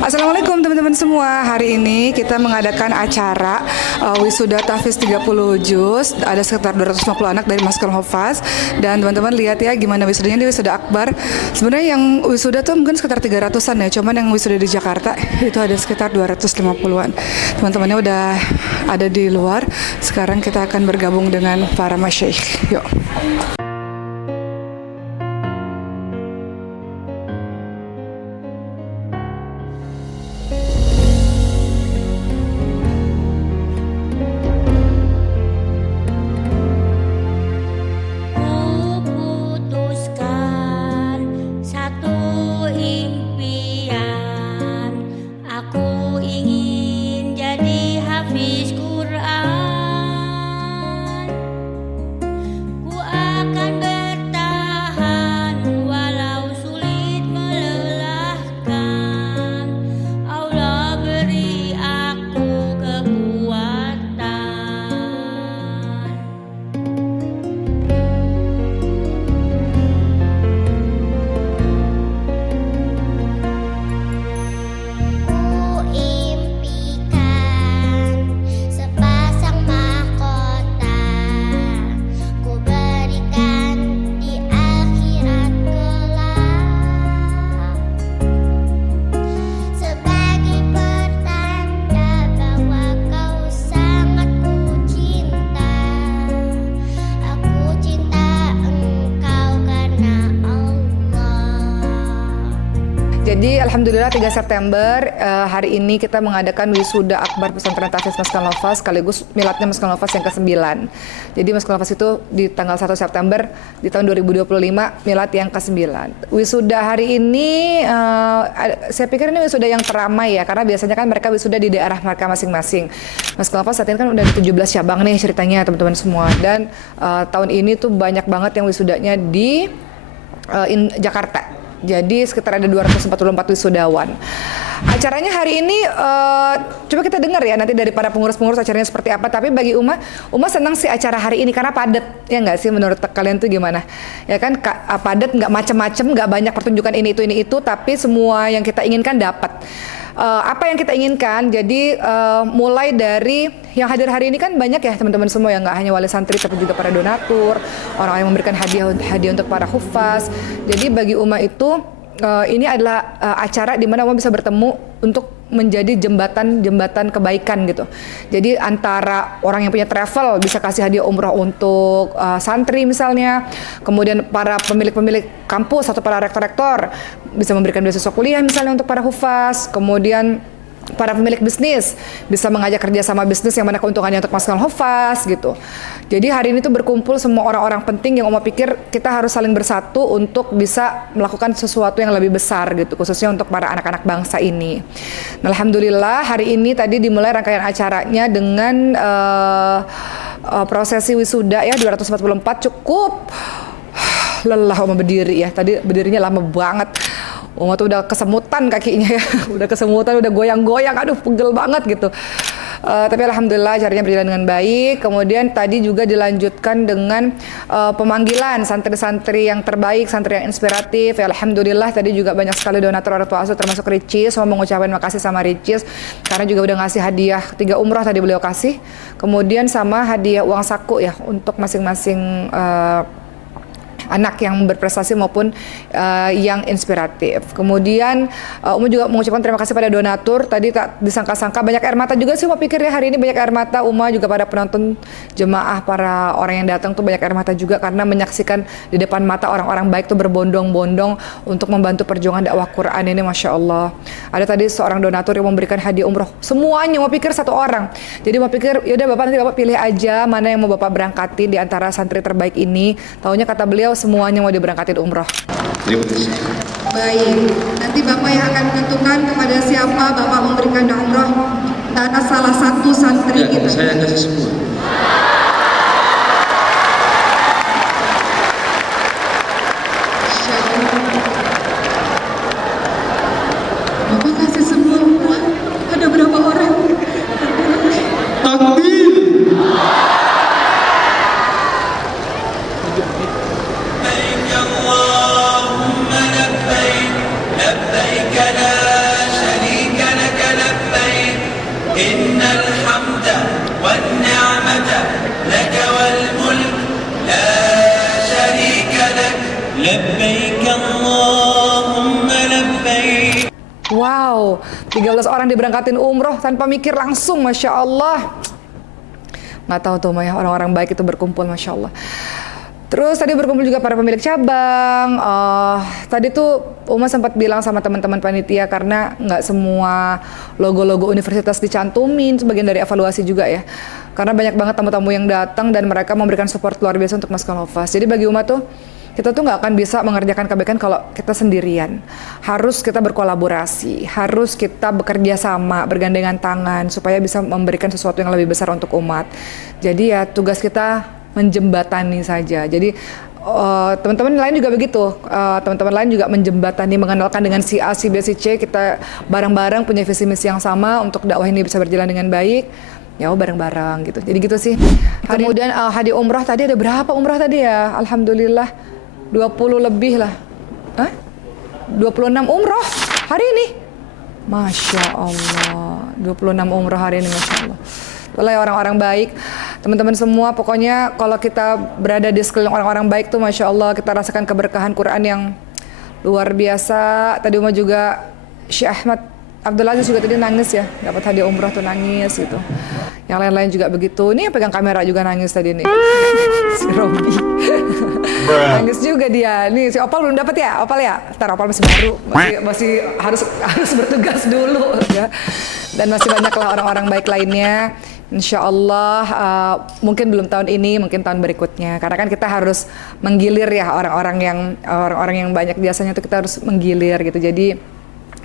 Assalamualaikum teman-teman semua. Hari ini kita mengadakan acara wisuda tahfiz 30 juz. Ada sekitar 250 anak dari Masjidil Hufaz. Dan teman-teman lihat ya gimana wisudanya, di wisuda akbar. Sebenarnya yang wisuda tuh mungkin sekitar 300-an ya. Cuman yang wisuda di Jakarta itu ada sekitar 250-an. Teman-temannya udah ada di luar. Sekarang kita akan bergabung dengan para masyayikh. Yuk. Jadi alhamdulillah 3 September hari ini kita mengadakan wisuda akbar pesantren tahfiz Masjidil Hufaz sekaligus miladnya Masjidil Hufaz yang ke-9. Jadi Masjidil Hufaz itu di tanggal 1 September di tahun 2025 milad yang ke-9. Wisuda hari ini saya pikir ini wisuda yang teramai ya, karena biasanya kan mereka wisuda di daerah mereka masing-masing. Masjidil Hufaz saat ini kan udah di 17 cabang nih ceritanya teman-teman semua, dan tahun ini tuh banyak banget yang wisudanya di Jakarta. Jadi sekitar ada 244 wisudawan. Acaranya hari ini coba kita dengar ya nanti dari para pengurus-pengurus acaranya seperti apa. Tapi bagi Uma senang sih acara hari ini karena padat, ya nggak sih? Menurut kalian tuh gimana? Ya kan padat, nggak macem-macem, nggak banyak pertunjukan ini itu, tapi semua yang kita inginkan dapat. Apa yang kita inginkan, jadi mulai dari yang hadir hari ini kan banyak ya teman-teman semua, yang nggak hanya wali santri tapi juga para donatur, orang yang memberikan hadiah untuk para hufaz. Jadi bagi Uma itu ini adalah acara di mana Uma bisa bertemu untuk menjadi jembatan kebaikan gitu. Jadi antara orang yang punya travel bisa kasih hadiah umroh untuk santri misalnya, kemudian para pemilik kampus atau para rektor-rektor bisa memberikan beasiswa kuliah misalnya untuk para hufaz, kemudian para pemilik bisnis bisa mengajak kerjasama bisnis yang mana keuntungannya untuk Masjidil Hufaz gitu. Jadi hari ini tuh berkumpul semua orang-orang penting yang Uma pikir kita harus saling bersatu untuk bisa melakukan sesuatu yang lebih besar gitu, khususnya untuk para anak-anak bangsa ini. Nah, alhamdulillah hari ini tadi dimulai rangkaian acaranya dengan prosesi wisuda ya 244, cukup lelah Uma berdiri ya. Tadi berdirinya lama banget. Uma tuh udah kesemutan kakinya ya, udah kesemutan, udah goyang-goyang, aduh pegel banget gitu. Tapi alhamdulillah acaranya berjalan dengan baik. Kemudian tadi juga dilanjutkan dengan pemanggilan santri-santri yang terbaik, santri yang inspiratif. Ya, alhamdulillah tadi juga banyak sekali donatur orang tua asuh termasuk Ricis. Mau mengucapkan makasih sama Ricis karena juga udah ngasih hadiah 3 umroh tadi beliau kasih. Kemudian sama hadiah uang saku ya untuk masing-masing anak yang berprestasi maupun yang inspiratif. Kemudian Uma juga mengucapkan terima kasih pada donatur. Tadi tak disangka-sangka banyak air mata juga sih Uma pikir ya, hari ini banyak air mata. Uma juga pada penonton jemaah, para orang yang datang tuh banyak air mata juga karena menyaksikan di depan mata orang-orang baik tuh berbondong-bondong untuk membantu perjuangan dakwah Quran ini, Masya Allah. Ada tadi seorang donatur yang memberikan hadiah umroh semuanya, Uma pikir 1 orang. Jadi Uma pikir yaudah Bapak nanti Bapak pilih aja mana yang mau Bapak berangkatin di antara santri terbaik ini. Taunya kata beliau semuanya mau diberangkatin umroh. Terima kasih. Baik, nanti Bapak yang akan menentukan kepada siapa Bapak memberikan umroh dana salah satu santri kita. Saya kasih semua. Bapak kasih semua. Ada berapa orang? Takbir. اللهم لبيك لا شريك Wow, 13 orang diberangkatin umroh tanpa mikir langsung, Masya Allah. Nggak tahu tuh Maya, orang-orang baik itu berkumpul, Masya Allah. Terus tadi berkumpul juga para pemilik cabang. Tadi tuh Uma sempat bilang sama teman-teman panitia karena nggak semua logo-logo universitas dicantumin, sebagian dari evaluasi juga ya. Karena banyak banget tamu-tamu yang datang dan mereka memberikan support luar biasa untuk Maskal Novas. Jadi bagi Uma tuh, kita tuh nggak akan bisa mengerjakan kebaikan kalau kita sendirian. Harus kita berkolaborasi, harus kita bekerja sama, bergandengan tangan supaya bisa memberikan sesuatu yang lebih besar untuk umat. Jadi ya tugas kita menjembatani saja. Jadi teman-teman lain juga begitu. Teman-teman lain juga menjembatani, mengenalkan dengan si A, si B, si C. Kita bareng-bareng punya visi misi yang sama untuk dakwah ini bisa berjalan dengan baik. Ya bareng-bareng gitu. Jadi gitu sih. Kemudian hadiah umrah tadi ada berapa umrah tadi ya? Alhamdulillah 20 lebih lah. 26 umrah hari ini. Masya Allah. 26 umrah hari ini, Masya Allah. Oleh orang-orang baik, teman-teman semua, pokoknya kalau kita berada di sekeliling orang-orang baik tuh Masya Allah, kita rasakan keberkahan Quran yang luar biasa. Tadi Uma juga, Syekh Ahmad Abdul Aziz juga tadi nangis ya, dapat hadiah umrah tuh nangis gitu. Yang lain-lain juga begitu. Ini yang pegang kamera juga nangis tadi nih, si Robi. Nangis juga dia. Nih si Opal belum dapat ya, Opal ya. Ntar Opal masih baru, masih harus bertugas dulu ya. Dan masih banyaklah orang-orang baik lainnya. Insya Allah mungkin belum tahun ini, mungkin tahun berikutnya. Karena kan kita harus menggilir ya orang-orang yang banyak biasanya tuh kita harus menggilir gitu. Jadi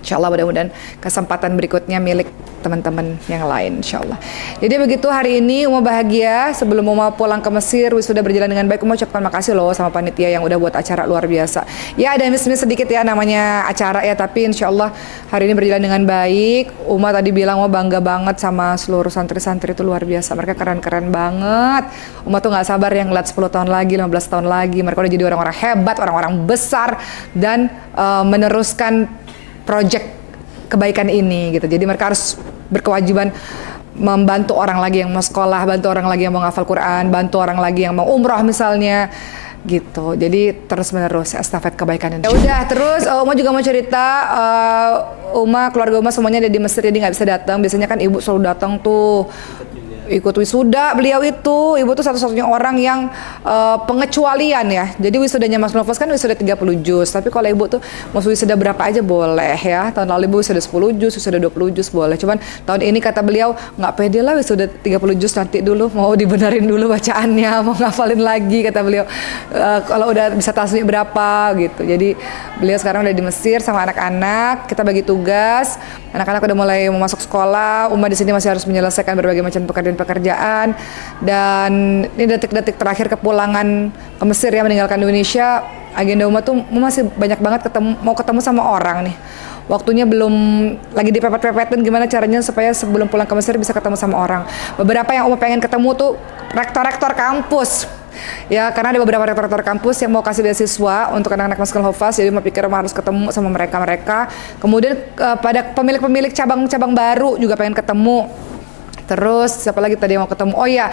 Insya Allah mudah-mudahan kesempatan berikutnya milik teman-teman yang lain Insya Allah. Jadi begitu hari ini Uma bahagia. Sebelum Uma pulang ke Mesir, sudah berjalan dengan baik. Uma ucapkan makasih loh sama panitia yang udah buat acara luar biasa. Ya ada miss-miss sedikit ya namanya acara ya, tapi Insya Allah hari ini berjalan dengan baik. Uma tadi bilang Uma bangga banget sama seluruh santri-santri itu luar biasa. Mereka keren-keren banget. Uma tuh gak sabar yang ngeliat 10 tahun lagi, 15 tahun lagi. Mereka udah jadi orang-orang hebat, orang-orang besar dan meneruskan project kebaikan ini gitu. Jadi mereka harus berkewajiban membantu orang lagi yang mau sekolah, bantu orang lagi yang mau ngafal Quran, bantu orang lagi yang mau umroh misalnya gitu. Jadi terus menerus estafet kebaikan ini. Ya udah, terus Uma juga mau cerita, keluarga Uma semuanya ada di Mesir jadi nggak bisa datang. Biasanya kan ibu selalu datang tuh ikut wisuda beliau itu. Ibu tuh satu-satunya orang yang pengecualian ya. Jadi wisudanya Mas Novas kan wisuda 30 juz. Tapi kalau ibu tuh mau wisuda berapa aja boleh ya. Tahun lalu ibu wisuda 10 juz, wisuda 20 juz boleh. Cuman tahun ini kata beliau nggak pede lah wisuda 30 juz, nanti dulu mau dibenerin dulu bacaannya, mau ngafalin lagi kata beliau. Kalau udah bisa tasbih berapa gitu. Jadi beliau sekarang udah di Mesir sama anak-anak. Kita bagi tugas. Anak-anak udah mulai mau masuk sekolah. Uma di sini masih harus menyelesaikan berbagai macam pekerjaan, dan ini detik-detik terakhir kepulangan ke Mesir ya, meninggalkan Indonesia. Agenda Uma tuh masih banyak banget mau ketemu sama orang nih. Waktunya belum lagi dipepet-pepetin gimana caranya supaya sebelum pulang ke Mesir bisa ketemu sama orang. Beberapa yang Uma pengen ketemu tuh rektor-rektor kampus. Ya, karena ada beberapa rektor-rektor kampus yang mau kasih beasiswa untuk anak-anak Maskal Novas, jadi Uma pikir Uma harus ketemu sama mereka-mereka. Kemudian pada pemilik-pemilik cabang-cabang baru juga pengen ketemu. Terus siapa lagi tadi yang mau ketemu? Oh ya,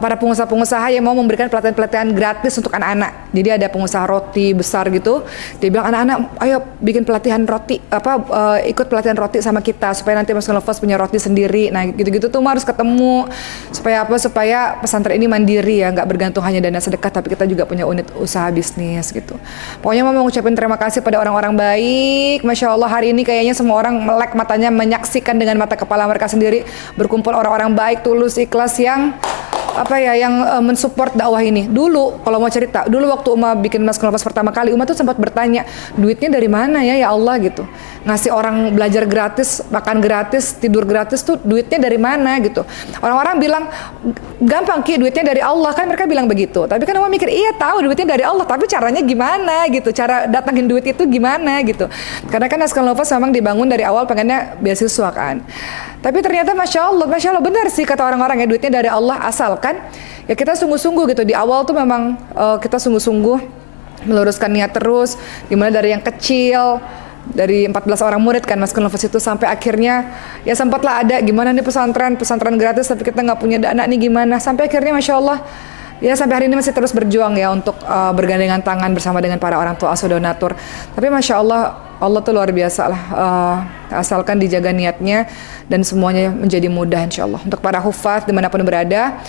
para pengusaha-pengusaha yang mau memberikan pelatihan-pelatihan gratis untuk anak-anak. Jadi ada pengusaha roti besar gitu, dia bilang anak-anak, ayo bikin pelatihan roti, ikut pelatihan roti sama kita supaya nanti Mas Novas punya roti sendiri. Nah gitu-gitu tuh harus ketemu supaya apa? Supaya pesantren ini mandiri ya, nggak bergantung hanya dana sedekah, tapi kita juga punya unit usaha bisnis gitu. Pokoknya mau mengucapkan terima kasih pada orang-orang baik. Masya Allah hari ini kayaknya semua orang melek matanya menyaksikan dengan mata kepala mereka sendiri. Berkumpul orang-orang baik, tulus, ikhlas yang mensupport dakwah ini. Dulu kalau mau cerita, dulu waktu Uma bikin Maskal Novas pertama kali, Uma tuh sempat bertanya, duitnya dari mana ya Allah gitu. Ngasih orang belajar gratis, makan gratis, tidur gratis tuh duitnya dari mana gitu. Orang-orang bilang gampang Ki, duitnya dari Allah, kan mereka bilang begitu. Tapi kan Uma mikir, iya tahu duitnya dari Allah, tapi caranya gimana gitu, cara datangin duit itu gimana gitu. Karena kan Maskal Novas memang dibangun dari awal pengennya beasiswa kan. Tapi ternyata Masya Allah benar sih kata orang-orang ya, duitnya dari Allah, asalkan ya kita sungguh-sungguh gitu. Di awal tuh memang kita sungguh-sungguh meluruskan niat terus, dimana dari yang kecil, dari 14 orang murid kan Maskal Novas itu, sampai akhirnya ya sempatlah ada gimana nih pesantren gratis tapi kita nggak punya dana nih gimana, sampai akhirnya Masya Allah ya sampai hari ini masih terus berjuang ya untuk bergandengan tangan bersama dengan para orang tua asuh donatur. Tapi Masya Allah Allah tuh luar biasa lah, asalkan dijaga niatnya dan semuanya menjadi mudah insya Allah. Untuk para hufaz dimanapun berada,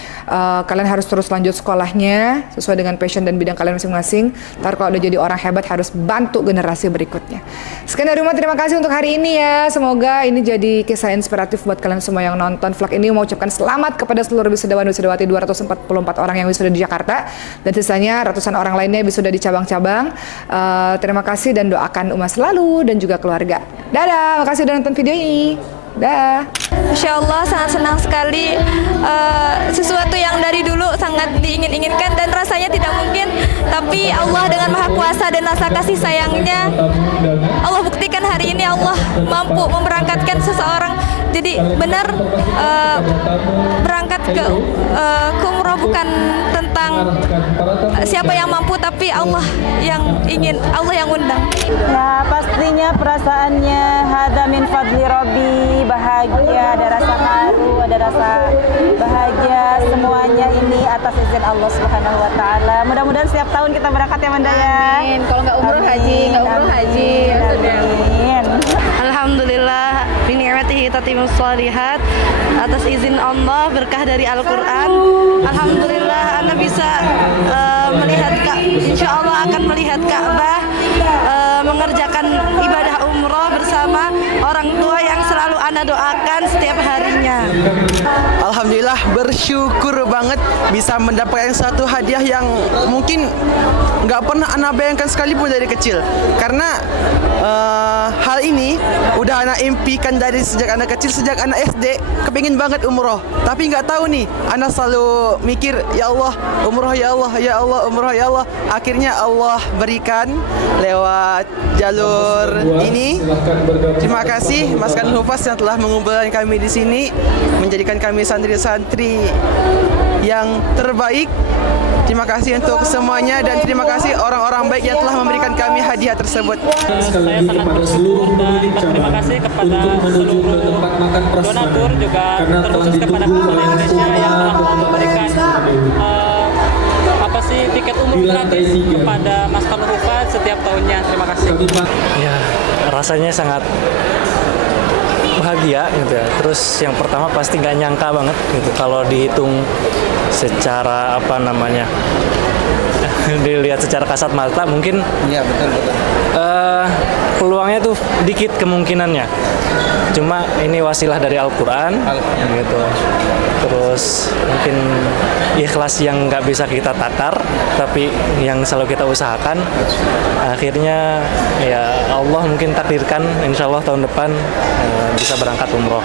kalian harus terus lanjut sekolahnya sesuai dengan passion dan bidang kalian masing-masing. Ntar kalau udah jadi orang hebat harus bantu generasi berikutnya. Sekian dari rumah, terima kasih untuk hari ini ya. Semoga ini jadi kisah inspiratif buat kalian semua yang nonton vlog ini. Mau ucapkan selamat kepada seluruh wisudawan wisudawati 244 orang yang wisuda di Jakarta dan sisanya ratusan orang lainnya wisuda di cabang-cabang. Terima kasih dan doakan Uma selalu dan juga keluarga. Dadah, makasih udah nonton video ini. Dah. Masya Allah, sangat senang sekali. Sesuatu yang dari dulu sangat diingin-inginkan dan rasanya tidak mungkin. Tapi Allah dengan Maha Kuasa dan rasa kasih sayangnya, Allah buktikan hari ini Allah mampu memberangkatkan seseorang. Jadi benar berangkat ke umroh bukan tentang siapa yang mampu, tapi Allah yang ingin, Allah yang undang. Ya pastinya perasaannya hada min fadli Rabbi, bahagia, ada rasa haru, ada rasa bahagia, semuanya ini atas izin Allah Subhanahu wa taala. Mudah-mudahan setiap tahun kita berangkat ya Manda ya. Amin. Kalau nggak umroh haji, nggak umroh haji. Amin. Alhamdulillah bini'matihi tatimmus shalihat, atas izin Allah, berkah dari Al-Qur'an. Alhamdulillah Anda bisa melihat insya Allah akan melihat Ka'bah, mengerjakan ibadah umroh bersama orang tua yang selalu Anda doakan setiap harinya. Alhamdulillah bersyukur banget bisa mendapatkan satu hadiah yang mungkin nggak pernah Ana bayangkan sekalipun dari kecil. Karena hal ini udah Ana impikan dari sejak Ana kecil, sejak Ana SD kepingin banget umroh. Tapi nggak tahu nih, Ana selalu mikir ya Allah umroh, ya Allah, ya Allah umroh, ya Allah. Akhirnya Allah berikan lewat jalur ini. Terima kasih Mas Kan Hufaz yang telah mengumpulkan kami di sini, menjadikan kami santri-santri yang terbaik. Terima kasih untuk semuanya dan terima kasih orang-orang baik yang telah memberikan kami hadiah tersebut. Saya sangat bersyukur dan berterima kasih kepada seluruh donatur, juga terkhusus kepada pemerintah Indonesia yang telah memberikan tiket umroh gratis kepada Mas Kan Hufaz setiap tahunnya. Terima kasih. Ya, rasanya sangat bahagia gitu ya. Terus yang pertama pasti nggak nyangka banget gitu kalau dihitung secara dilihat secara kasat mata mungkin Iya betul. peluangnya tuh dikit kemungkinannya. Cuma ini wasilah dari Al-Quran gitu. Terus mungkin ikhlas yang nggak bisa kita takar, tapi yang selalu kita usahakan. Akhirnya ya Allah mungkin takdirkan, insya Allah tahun depan bisa berangkat umroh.